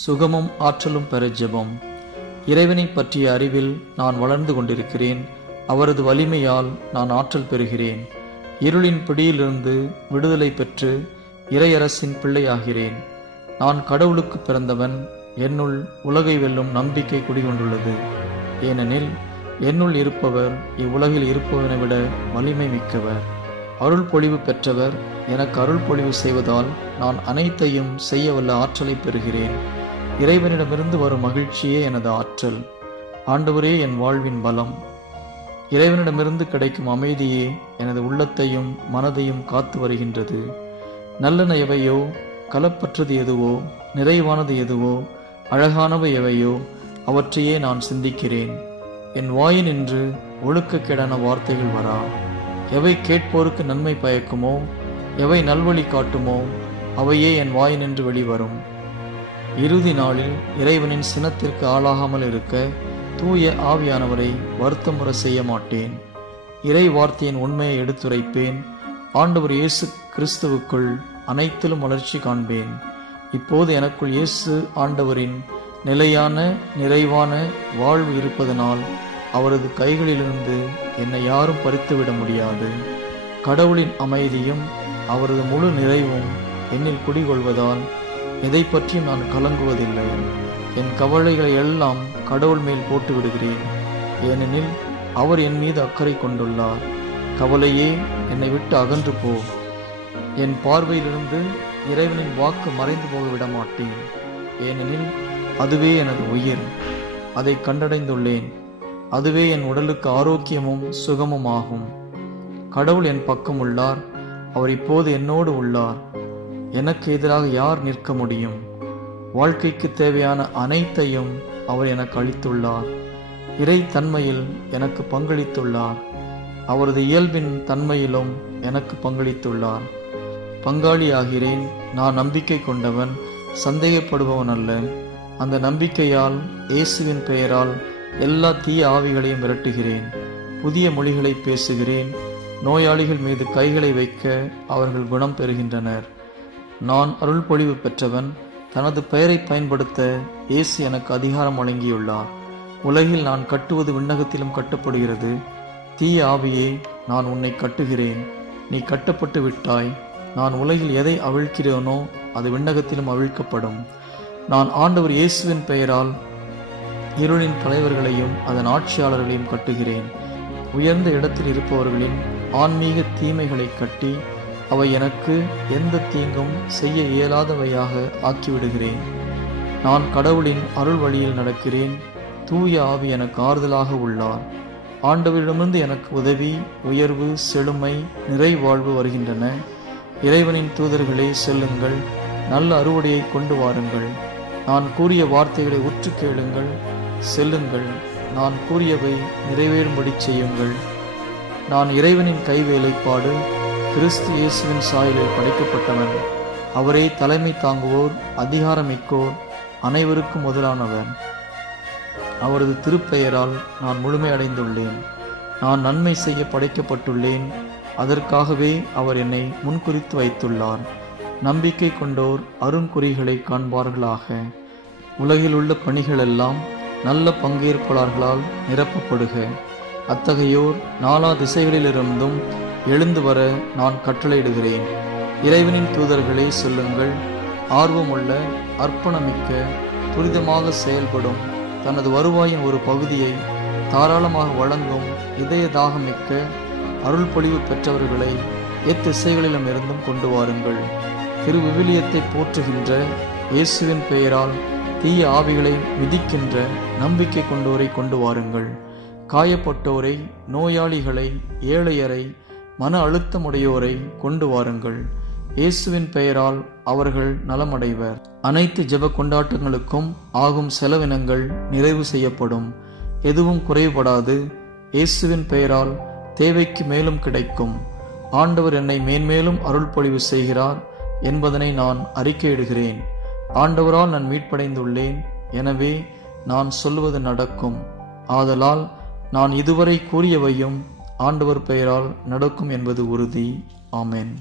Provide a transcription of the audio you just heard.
சுகமும் ஆற்றலும் பெற ஜெபம். இறைவனை பற்றிய அறிவில் நான் வளர்ந்து கொண்டிருக்கிறேன். அவரது வலிமையால் நான் ஆற்றல் பெறுகிறேன். இருளின் பிடியிலிருந்து விடுதலை பெற்று இறையரசின் பிள்ளையாகிறேன். நான் கடவுளுக்கு பிறந்தவன். என்னுள் உலகை வெல்லும் நம்பிக்கை குடிகொண்டுள்ளது. ஏனெனில் என்னுள் இருப்பவர் இவ்வுலகில் இருப்பவனை விட வலிமை மிக்கவர். அருள் பொழிவு பெற்றவர் எனக்கு அருள் பொழிவு செய்வதால் நான் அனைத்தையும் செய்ய வல்ல ஆற்றலை பெறுகிறேன். இறைவனிடமிருந்து வரும் மகிழ்ச்சியே எனது ஆற்றல். ஆண்டவரே என் வாழ்வின் பலம். இறைவனிடமிருந்து கிடைக்கும் அமைதியே எனது உள்ளத்தையும் மனதையும் காத்து வருகின்றது. நல்லன எவையோ, களப்பற்றது எதுவோ, நிறைவானது எதுவோ, அழகானவை எவையோ அவற்றையே நான் சிந்திக்கிறேன். என் வாயினின்று ஒழுக்கக்கேடான வார்த்தைகள் வரா. எவை கேட்போருக்கு நன்மை பயக்குமோ, எவை நல்வழி காட்டுமோ அவையே என் வாயினின்று வெளிவரும். இறுதி நாளில் இறைவனின் சினத்திற்கு ஆளாகாமல் இருக்க தூய ஆவியானவரை வருத்தமுற செய்ய மாட்டேன். இறை வார்த்தையின் உண்மையை எடுத்துரைப்பேன். ஆண்டவர் இயேசு கிறிஸ்துவுக்குள் அனைத்திலும் வளர்ச்சி காண்பேன். இப்போது எனக்குள் இயேசு ஆண்டவரின் நிலையான நிறைவான வாழ்வு இருப்பதனால் அவரது கைகளிலிருந்து என்னை யாரும் பறித்துவிட முடியாது. கடவுளின் அமைதியும் அவரது முழு நிறைவும் என்னில் குடிகொள்வதால் எதை பற்றியும் நான் கலங்குவதில்லை. என் கவலைகளை எல்லாம் கடவுள் மேல் போட்டு விடுகிறேன். ஏனெனில் அவர் என் மீது அக்கறை கொண்டுள்ளார். கவலையே, என்னை விட்டு அகன்று போ. என் பார்வையிலிருந்து இறைவனின் வாக்கு மறைந்து போக விட மாட்டேன். ஏனெனில் அதுவே எனது உயிர். அதை கண்டடைந்துள்ளேன். அதுவே என் உடலுக்கு ஆரோக்கியமும் சுகமும் ஆகும். கடவுள் என் பக்கம் உள்ளார். அவர் இப்போது என்னோடு உள்ளார். எனக்கு எதிராக யார் நிற்க முடியும்? வாழ்க்கைக்கு தேவையான அனைத்தையும் அவர் எனக்கு அளித்துள்ளார். இறை தன்மையில் எனக்கு பங்களித்துள்ளார். அவரது இயல்பின் தன்மையிலும் எனக்கு பங்களித்துள்ளார். பங்காளியாகிறேன். நான் நம்பிக்கை கொண்டவன், சந்தேகப்படுபவன் அல்ல. அந்த நம்பிக்கையால் இயேசுவின் பெயரால் எல்லா தீய ஆவிகளையும் விரட்டுகிறேன். புதிய மொழிகளை பேசுகிறேன். நோயாளிகள் மீது கைகளை வைக்க அவர்கள் குணம் பெறுகின்றனர். நான் அருள் பொழிவு பெற்றவன். தனது பெயரை பயன்படுத்த இயேசு எனக்கு அதிகாரம் வழங்கியுள்ளார். உலகில் நான் கட்டுவது விண்ணகத்திலும் கட்டப்படுகிறது. தீய ஆவியே, நான் உன்னை கட்டுகிறேன். நீ கட்டப்பட்டு விட்டாய். நான் உலகில் எதை அவிழ்க்கிறேனோ அது விண்ணகத்திலும் அவிழ்க்கப்படும். நான் ஆண்டவர் இயேசுவின் பெயரால் இருளின் தலைவர்களையும் அதன் ஆட்சியாளர்களையும் கட்டுகிறேன். உயர்ந்த இடத்தில் இருப்பவர்களின் ஆன்மீக தீமைகளை கட்டி அவை எனக்கு எந்த தீங்கும் செய்ய இயலாதவையாக ஆக்கிவிடுகிறேன். நான் கடவுளின் அருள் வழியில் நடக்கிறேன். தூய ஆவி எனக்கு ஆறுதலாக உள்ளார். ஆண்டவரிடமிருந்து எனக்கு உதவி, உயர்வு, செழுமை, நிறைவாழ்வு வருகின்றன. இறைவனின் தூதர்களே, செல்லுங்கள். நல்ல அறுவடையை கொண்டு வாருங்கள். நான் கூறிய வார்த்தைகளை உற்று கேளுங்கள். செல்லுங்கள். நான் கூறியவை நிறைவேறும்படி செய்யுங்கள். நான் இறைவனின் கைவேலைப்பாடு. கிறிஸ்து இயேசுவின் சாயலில் படைக்கப்பட்டவன். அவரே தலைமை தாங்குவோர், அதிகாரமிக்கோர், அனைவருக்கும் முதலானவர். அவரது திருப்பெயரால் நான் முழுமையடைந்துள்ளேன். நான் நன்மை செய்ய படைக்கப்பட்டுள்ளேன். அதற்காகவே அவர் என்னை முன்குறித்து வைத்துள்ளார். நம்பிக்கை கொண்டோர் அருங்குறிகளை காண்பார்களாக. உலகில் உள்ள பணிகளெல்லாம் நல்ல பங்கேற்பாளர்களால் நிரப்பப்படுக. அத்தகையோர் நாலா திசைகளிலிருந்தும் எழுந்து வர நான் கட்டளையிடுகிறேன். இறைவனின் தூதர்களே, சொல்லுங்கள். ஆர்வமுள்ள, அர்ப்பணமிக்க, துரிதமாக செயல்படும், தனது வருவாயின் ஒரு பகுதியை தாராளமாக வழங்கும் இதய தாகமிக்க அருள் பொழிவு பெற்றவர்களை எத்திசைகளிலும் இருந்தும் கொண்டு வாருங்கள். திருவிவிலியத்தை போற்றுகின்ற இயேசுவின் பெயரால் தீய ஆவிகளை மிதிக்கின்ற நம்பிக்கை கொண்டோரை கொண்டு வாருங்கள். காயப்பட்டோரை, நோயாளிகளை, ஏழையரை, மன அழுத்தமுடையோரை கொண்டு வாருங்கள். இயேசுவின் பெயரால் அவர்கள் நலமடைவர். அனைத்து ஜெப கொண்டாட்டங்களுக்கும் ஆகும் செலவினங்கள் நிறைவு செய்யப்படும். எதுவும் குறைபடாது. இயேசுவின் பெயரால் தேவைக்கு மேலும் கிடைக்கும். ஆண்டவர் என்னை மேன்மேலும் அருள் பொழிவு செய்கிறார் என்பதனை நான் அறிக்கையிடுகிறேன். ஆண்டவரால் நான் மீட்படைந்துள்ளேன். எனவே நான் சொல்வது நடக்கும். ஆதலால் நான் இதுவரை கூறியவையும் ஆண்டவர் பெயரால் நடக்கும் என்பது உறுதி. ஆமென்.